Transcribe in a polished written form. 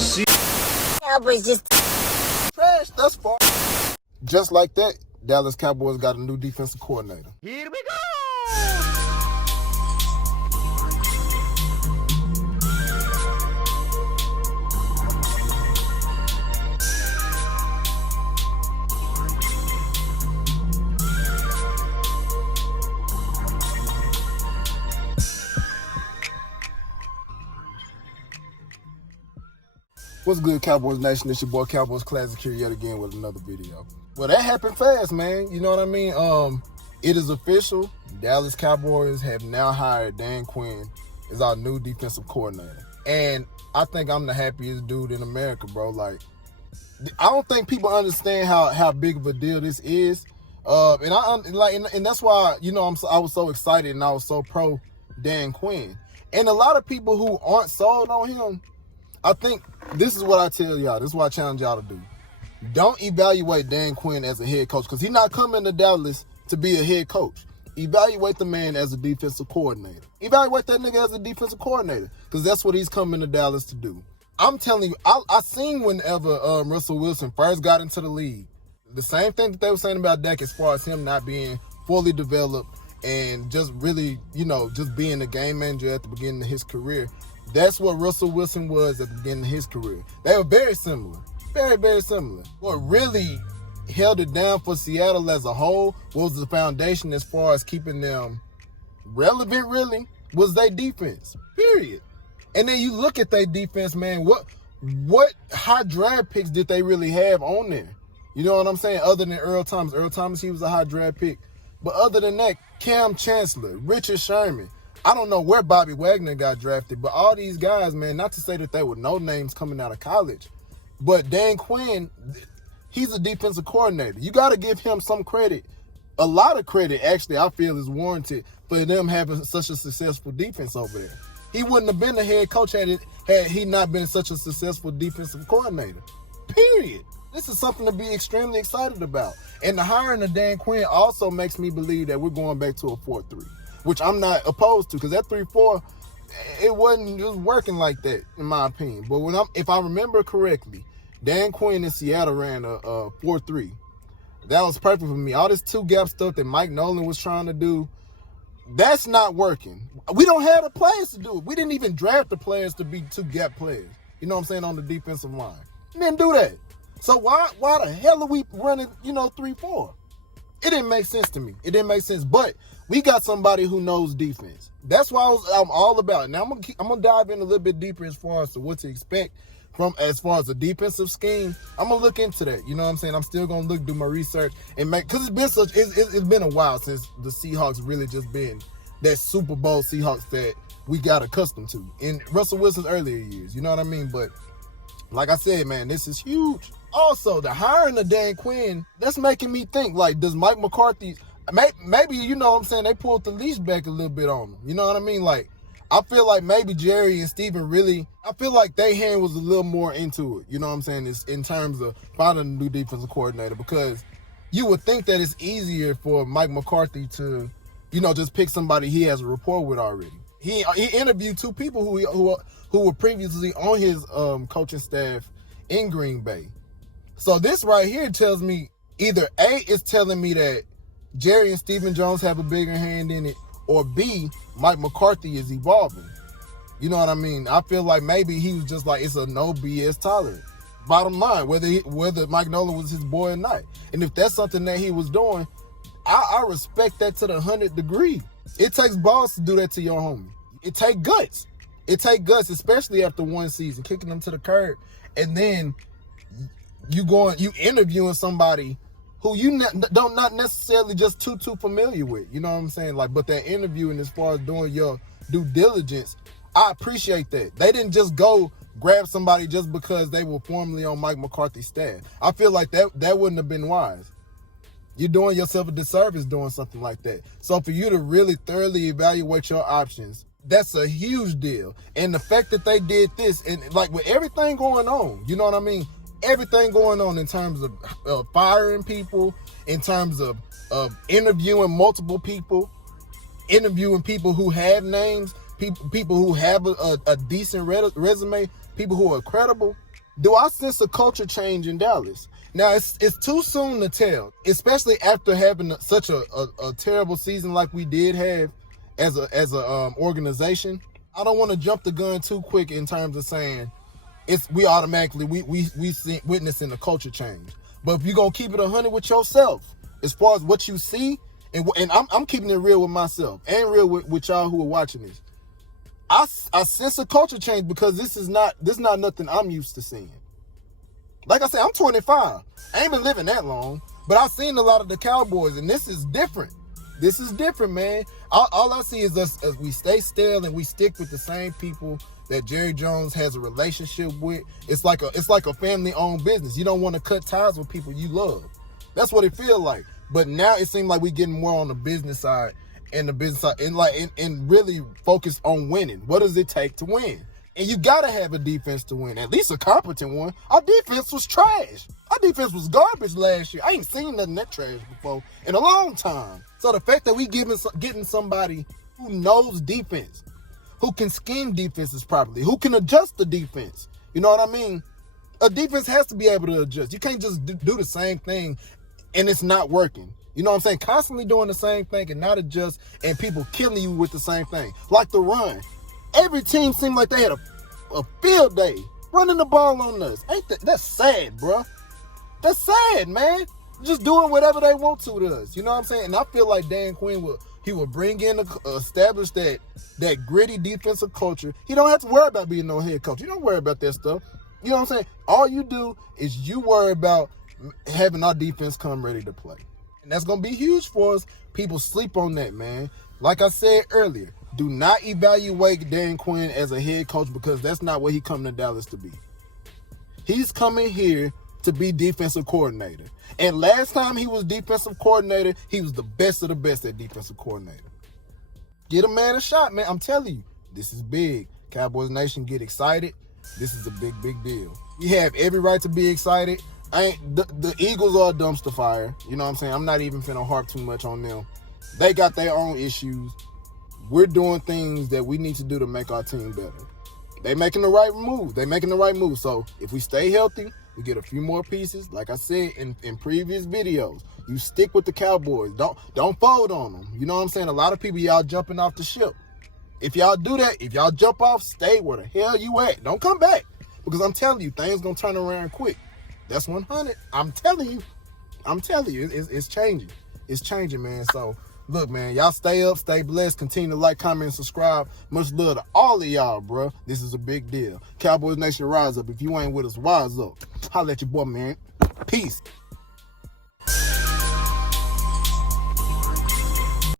see. Cowboys just trash thus far. Just like that, Dallas Cowboys got a new defensive coordinator. Here we go. What's good, Cowboys Nation? It's your boy Cowboys Classic here yet again with another video. Well, that happened fast, man. You know what I mean? It is official. Dallas Cowboys have now hired Dan Quinn as our new defensive coordinator. And I think I'm the happiest dude in America, bro. Like, I don't think people understand how big of a deal this is. And that's why, you know, I was so excited and I was so pro Dan Quinn. And a lot of people who aren't sold on him, I think this is what I tell y'all. This is what I challenge y'all to do. Don't evaluate Dan Quinn as a head coach because he's not coming to Dallas to be a head coach. Evaluate the man as a defensive coordinator. Evaluate that nigga as a defensive coordinator because that's what he's coming to Dallas to do. I'm telling you, I seen whenever Russell Wilson first got into the league, the same thing that they were saying about Dak as far as him not being fully developed and just really, you know, just being a game manager at the beginning of his career. That's what Russell Wilson was at the beginning of his career. They were very similar. Very, very similar. What really held it down for Seattle as a whole was the foundation as far as keeping them relevant, really, was their defense. Period. And then you look at their defense, man, what high draft picks did they really have on there? You know what I'm saying? Other than Earl Thomas. Earl Thomas, he was a high draft pick. But other than that, Cam Chancellor, Richard Sherman, I don't know where Bobby Wagner got drafted, but all these guys, man, not to say that they were no names coming out of college, but Dan Quinn, he's a defensive coordinator. You got to give him some credit. A lot of credit, actually, I feel is warranted for them having such a successful defense over there. He wouldn't have been the head coach had he not been such a successful defensive coordinator. Period. This is something to be extremely excited about. And the hiring of Dan Quinn also makes me believe that we're going back to a 4-3. Which I'm not opposed to, because that 3-4, it was working like that, in my opinion. But if I remember correctly, Dan Quinn in Seattle ran a 4-3. That was perfect for me. All this two-gap stuff that Mike Nolan was trying to do, that's not working. We don't have the players to do it. We didn't even draft the players to be two-gap players. You know what I'm saying, on the defensive line. We didn't do that. So why the hell are we running, 3-4? It didn't make sense to me. It didn't make sense. But we got somebody who knows defense. That's why I'm all about it. Now I'm gonna dive in a little bit deeper as far as to what to expect from as far as the defensive scheme. I'm gonna look into that. You know what I'm saying? I'm still gonna do my research and because it's been a while since the Seahawks really just been that Super Bowl Seahawks that we got accustomed to in Russell Wilson's earlier years. You know what I mean? But like I said, man, this is huge. Also, the hiring of Dan Quinn, that's making me think, like, does Mike McCarthy, maybe, you know what I'm saying, they pulled the leash back a little bit on him. You know what I mean? Like, I feel like maybe Jerry and Steven really, I feel like their hand was a little more into it. You know what I'm saying? It's in terms of finding a new defensive coordinator, because you would think that it's easier for Mike McCarthy to, just pick somebody he has a rapport with already. He interviewed two people who were previously on his coaching staff in Green Bay. So this right here tells me either A, it's telling me that Jerry and Stephen Jones have a bigger hand in it, or B, Mike McCarthy is evolving. You know what I mean? I feel like maybe he was just like, it's a no BS tolerance. Bottom line, whether Mike Nolan was his boy or not. And if that's something that he was doing, I respect that to the 100th degree. It takes balls to do that to your homie. It take guts. It take guts, especially after one season, kicking them to the curb, and then you interviewing somebody who you not necessarily just too familiar with. You know what I'm saying? Like, but that interviewing as far as doing your due diligence, I appreciate that. They didn't just go grab somebody just because they were formerly on Mike McCarthy's staff. I feel like that wouldn't have been wise. You're doing yourself a disservice doing something like that. So for you to really thoroughly evaluate your options, that's a huge deal. And the fact that they did this, and like with everything going on, you know what I mean? Everything going on in terms of firing people, in terms of interviewing multiple people, interviewing people who have names, people who have a decent resume, people who are credible. Do I sense a culture change in Dallas? Now, it's too soon to tell, especially after having such a terrible season like we did have as a organization. I don't want to jump the gun too quick in terms of saying we automatically witnessing a culture change. But if you're gonna keep it 100 with yourself, as far as what you see, and I'm keeping it real with myself and real with y'all who are watching this, I sense a culture change because this is not nothing I'm used to seeing. Like I said, I'm 25. I ain't been living that long, but I've seen a lot of the Cowboys, and this is different. This is different, man. All I see is us as we stay still and we stick with the same people that Jerry Jones has a relationship with. It's like a family-owned business. You don't want to cut ties with people you love. That's what it feels like. But now it seems like we're getting more on the business side and really focus on winning. What does it take to win? And you got to have a defense to win, at least a competent one. Our defense was trash. Our defense was garbage last year. I ain't seen nothing that trash before in a long time. So the fact that we getting somebody who knows defense, who can scheme defenses properly, who can adjust the defense, you know what I mean? A defense has to be able to adjust. You can't just do the same thing and it's not working. You know what I'm saying? Constantly doing the same thing and not adjust, and people killing you with the same thing. Like the run. Every team seemed like they had a field day running the ball on us. That's sad, bro. That's sad, man. Just doing whatever they want to us. You know what I'm saying? And I feel like Dan Quinn will bring in, establish that gritty defensive culture. He don't have to worry about being no head coach. You don't worry about that stuff. You know what I'm saying? All you do is you worry about having our defense come ready to play. And that's going to be huge for us. People sleep on that, man. Like I said earlier, do not evaluate Dan Quinn as a head coach because that's not what he come to Dallas to be. He's coming here to be defensive coordinator. And last time he was defensive coordinator, he was the best of the best at defensive coordinator. Get a man a shot, man. I'm telling you, this is big. Cowboys Nation, get excited. This is a big, big deal. You have every right to be excited. The Eagles are a dumpster fire. You know what I'm saying? I'm not even finna harp too much on them. They got their own issues. We're doing things that we need to do to make our team better. They making the right move. So if we stay healthy, we get a few more pieces. Like I said in previous videos, you stick with the Cowboys. Don't fold on them. You know what I'm saying? A lot of people, y'all jumping off the ship. If y'all do that, if y'all jump off, stay where the hell you at. Don't come back. Because I'm telling you, things gonna turn around quick. That's 100. I'm telling you, it's changing. It's changing, man. So look, man, y'all stay up, stay blessed, continue to like, comment, and subscribe. Much love to all of y'all, bro. This is a big deal. Cowboys Nation, rise up. If you ain't with us, rise up. Holla at your boy, man. Peace.